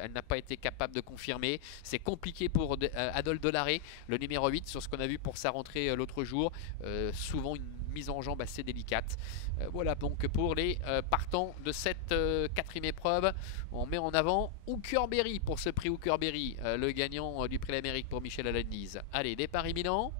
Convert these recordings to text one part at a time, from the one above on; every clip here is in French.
Elle n'a pas été capable de confirmer. C'est compliqué pour Adol Dolaré, le numéro 8, sur ce qu'on a vu pour sa rentrée l'autre jour. Souvent une mise en jambe assez délicate. Voilà donc pour les partants de cette quatrième épreuve. On met en avant Hookerberry pour ce prix Hookerberry, le gagnant du prix d'Amérique pour Michel Alanise. Allez, départ imminent.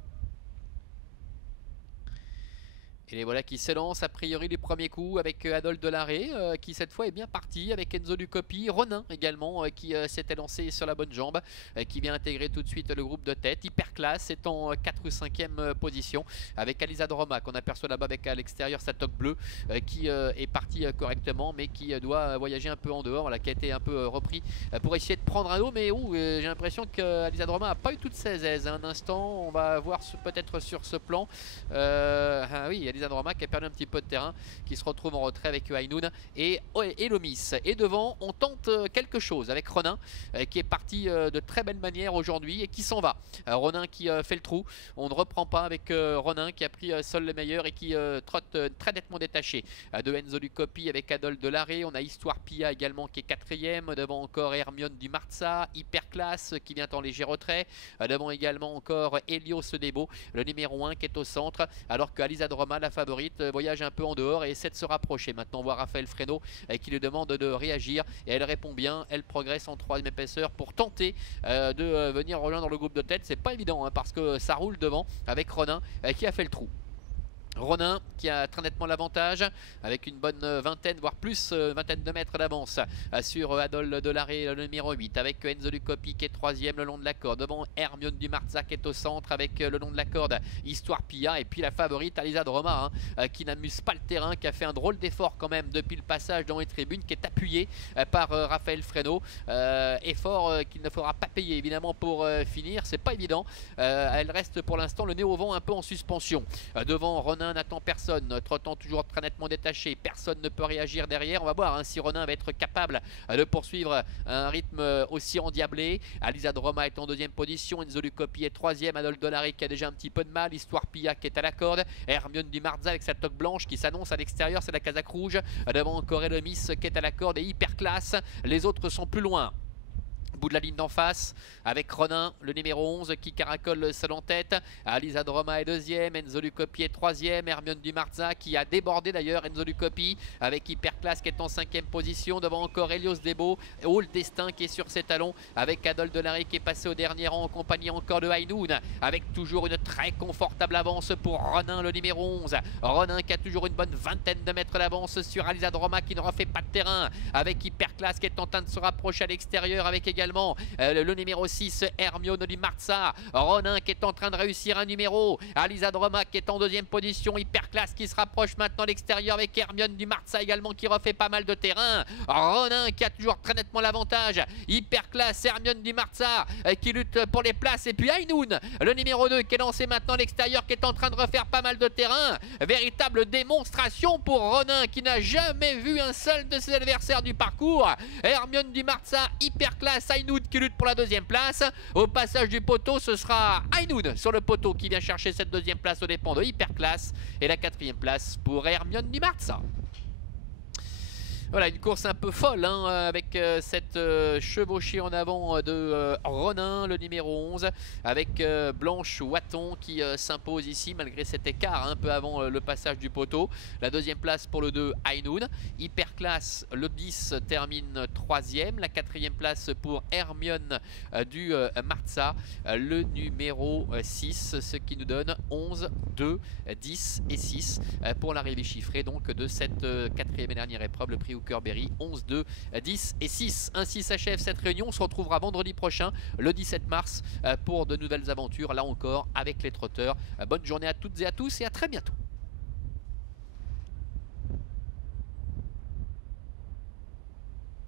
Et les voilà qui s'élancent a priori du premier coup avec Adol Dolaré qui cette fois est bien parti avec Enzo Ducopi, Ronin également qui s'était lancé sur la bonne jambe, qui vient intégrer tout de suite le groupe de tête. Hyperclasse est en 4 ou 5e position avec Alisa Droma qu'on aperçoit là-bas avec à l'extérieur sa toque bleue qui est partie correctement mais qui doit voyager un peu en dehors, voilà, qui a été un peu repris pour essayer de prendre un lot, mais j'ai l'impression qu'Alisa Droma n'a pas eu toutes ses aises. Un instant, on va voir peut-être sur ce plan. Ah oui, Alisa Droma qui a perdu un petit peu de terrain, qui se retrouve en retrait avec Ainoun et Lomis. Et devant, on tente quelque chose avec Ronin qui est parti de très belle manière aujourd'hui et qui s'en va. Ronin qui fait le trou. On ne reprend pas avec Ronin qui a pris seul le meilleur et qui trotte très nettement détaché de Enzo Ducopi avec Adol Dolaré. On a Histoire Pia également qui est 4e. Devant encore Hermione du Marza, Hyperclasse qui vient en léger retrait. Devant également encore Helios Debo, le numéro 1 qui est au centre, alors que Alisa Droma, la favorite, voyage un peu en dehors et essaie de se rapprocher. Maintenant on voit Raphaël Fresno qui lui demande de réagir et elle répond bien. Elle progresse en 3e épaisseur pour tenter de venir rejoindre le groupe de tête. C'est pas évident parce que ça roule devant avec Ronin qui a fait le trou. Ronin qui a très nettement l'avantage avec une bonne vingtaine voire plus vingtaine de mètres d'avance sur Adol Dolaré le numéro 8 avec Enzo Ducopi qui est 3e le long de la corde. Devant Hermione du Marza qui est au centre avec le long de la corde Histoire Pia et puis la favorite Alisa Droma qui n'amuse pas le terrain, qui a fait un drôle d'effort quand même depuis le passage dans les tribunes, qui est appuyé par Raphaël Fresno. Effort qu'il ne faudra pas payer évidemment pour finir, c'est pas évident. Elle reste pour l'instant le nez au vent un peu en suspension. Devant Ronin n'attend personne, trottant toujours très nettement détaché, personne ne peut réagir derrière. On va voir si Ronin va être capable de poursuivre un rythme aussi endiablé. Alisa Droma est en 2e position, Enzo Ducopi est 3e, Adol Dolaré qui a déjà un petit peu de mal, Histoire Pia qui est à la corde, Hermione du Marza avec sa toque blanche qui s'annonce à l'extérieur, c'est la casaque rouge. Devant encore Elomis qui est à la corde et Hyperclasse, les autres sont plus loin. Bout de la ligne d'en face avec Ronin le numéro 11 qui caracole seul en tête. Alisa Droma est 2e, Enzo Ducopi est 3e, Hermione du Marza qui a débordé d'ailleurs Enzo Ducopi avec Hyperclasse qui est en 5e position. Devant encore Helios Debo, All Destin qui est sur ses talons avec Adol Dolaré qui est passé au dernier rang en compagnie encore de Ainoun avec toujours une très confortable avance pour Ronin le numéro 11. Ronin qui a toujours une bonne vingtaine de mètres d'avance sur Alisa Droma qui ne refait pas de terrain avec Hyperclasse qui est en train de se rapprocher à l'extérieur avec également le numéro 6 Hermione du Marza. Ronin qui est en train de réussir un numéro. Alisa Droma qui est en 2e position. Hyperclasse qui se rapproche maintenant à l'extérieur avec Hermione du Marza également qui refait pas mal de terrain. Ronin qui a toujours très nettement l'avantage. Hyperclasse, Hermione du Marza qui lutte pour les places et puis Ainoun le numéro 2 qui est lancé maintenant à l'extérieur qui est en train de refaire pas mal de terrain. Véritable démonstration pour Ronin qui n'a jamais vu un seul de ses adversaires du parcours. Hermione du Marza, Hyperclasse, Ainoun qui lutte pour la 2e place. Au passage du poteau, ce sera Ainoun sur le poteau qui vient chercher cette 2e place aux dépens de Hyperclasse et la 4e place pour Hermione du Marza. Voilà, une course un peu folle avec cette chevauchée en avant de Ronin, le numéro 11, avec Blanche Watton qui s'impose ici malgré cet écart un peu avant le passage du poteau. La 2e place pour le 2, Ainoun. Hyperclasse, le 10, termine 3e. La 4e place pour Hermione du Marza, le numéro 6, ce qui nous donne 11, 2, 10 et 6 pour l'arrivée chiffrée donc de cette 4e et dernière épreuve, le prix Hookerberry, 11, 2, 10 et 6. Ainsi s'achève cette réunion. On se retrouvera vendredi prochain, le 17 mars, pour de nouvelles aventures, là encore avec les trotteurs. Bonne journée à toutes et à tous et à très bientôt.